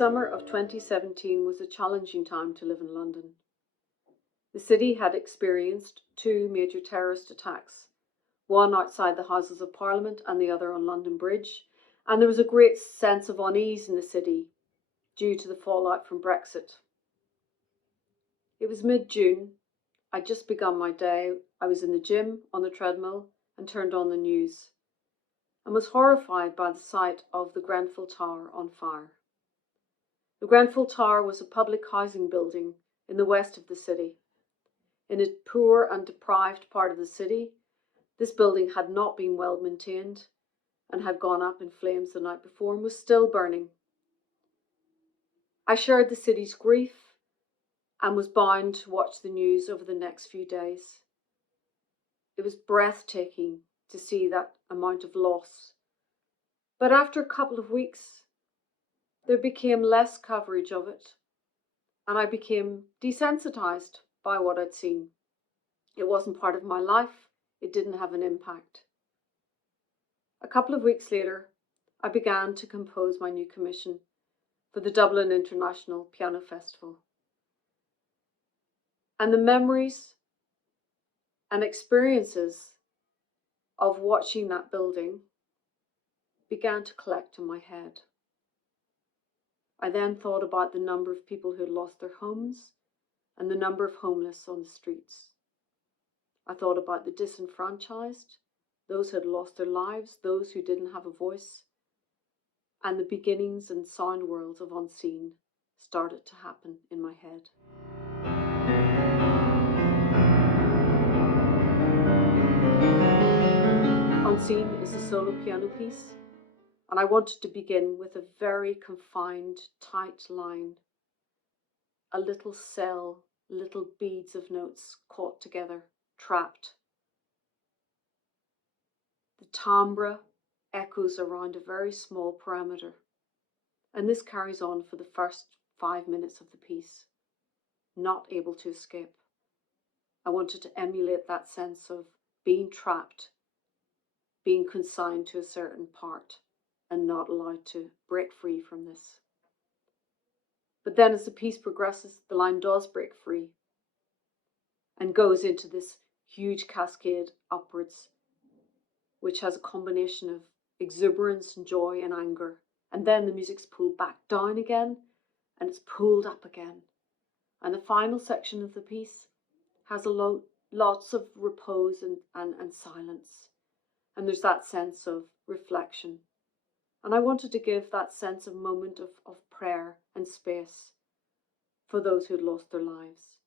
summer of 2017 was a challenging time to live in London. The city had experienced two major terrorist attacks, one outside the Houses of Parliament and the other on London Bridge, and there was a great sense of unease in the city due to the fallout from Brexit. It was mid-June. I'd just begun my day. I was in the gym on the treadmill and turned on the news and was horrified by the sight of the Grenfell Tower on fire. The Grenfell Tower was a public housing building in the west of the city. In a poor and deprived part of the city, this building had not been well maintained and had gone up in flames the night before and was still burning. I shared the city's grief and was bound to watch the news over the next few days. It was breathtaking to see that amount of loss. But after a couple of weeks, there became less coverage of it, and I became desensitized by what I'd seen. It wasn't part of my life. It didn't have an impact. A couple of weeks later, I began to compose my new commission for the Dublin International Piano Festival. And the memories and experiences of watching that building began to collect in my head. I then thought about the number of people who had lost their homes and the number of homeless on the streets. I thought about the disenfranchised, those who had lost their lives, those who didn't have a voice, and the beginnings and sound worlds of Unseen started to happen in my head. Unseen is a solo piano piece, and I wanted to begin with a very confined, tight line. A little cell, little beads of notes caught together, trapped. The timbre echoes around a very small parameter, and this carries on for the first 5 minutes of the piece, not able to escape. I wanted to emulate that sense of being trapped, being consigned to a certain part, and not allowed to break free from this. But then as the piece progresses, the line does break free and goes into this huge cascade upwards, which has a combination of exuberance and joy and anger. And then the music's pulled back down again, and it's pulled up again. And the final section of the piece has lots of repose and silence. And there's that sense of reflection. And I wanted to give that sense of moment of prayer and space for those who had lost their lives.